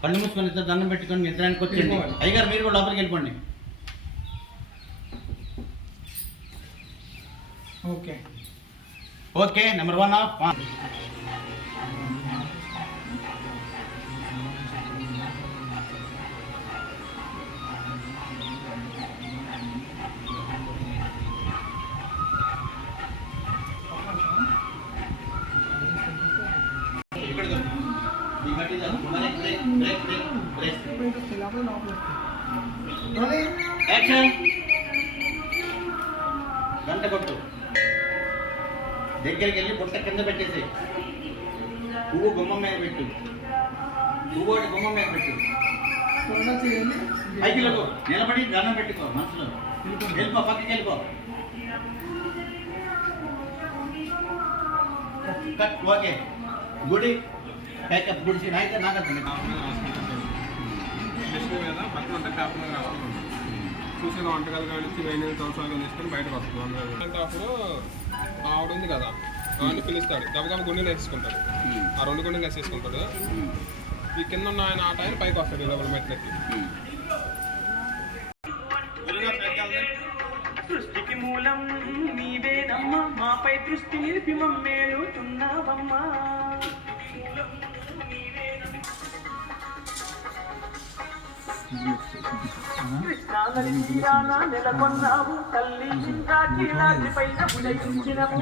కళ్ళు మూసుకొని ఇద్దరు దండం పెట్టుకొని నిద్రానికి వచ్చేయండి. అయ్యగారు మీరు కూడా లోపలికి వెళ్ళిపోండి. Okay okay. Number 1 action. గంట కొట్టు. దగ్గరికి వెళ్ళి బుట్ట కింద పెట్టేసి పువ్వు గుమ్మం మీద పెట్టు. పువ్వు ఒకటి గుమ్మం మీద పెట్టు. పైకి నిలబడి దండం పెట్టుకో. మనసులో వెళ్ళిపో, పక్కకి వెళ్ళిపో. కట్. ఓకే. గుడి ప్యాకప్ గుడిసి అయితే నాకు చూసిన వంటకాలు కానిచ్చి వేణి సంవత్సరాలు తీసుకొని బయటకు వస్తుంది. అంటే అప్పుడు ఆవిడ ఉంది కదా, ఆవిడని పిలుస్తాడు. గబగబ గుండెలు వేసుకుంటాడు. ఆ 2 గుండెలు వేసేసుకుంటాడు. ఈ కింద ఉన్న ఆయన ఆ టైం పైకి వస్తాడు. ఇలా మెట్లెక్కి సృష్టికి మూలం నీవేనమ్మా, మాపై దృష్టి నిలిపి మమ్మేలుతున్నావమ్మా. కృష్ణానది తీరాన నెలకొన్నావు తల్లి, ఇంద్రాకీలాద్రి పైన ఉదయించినవు.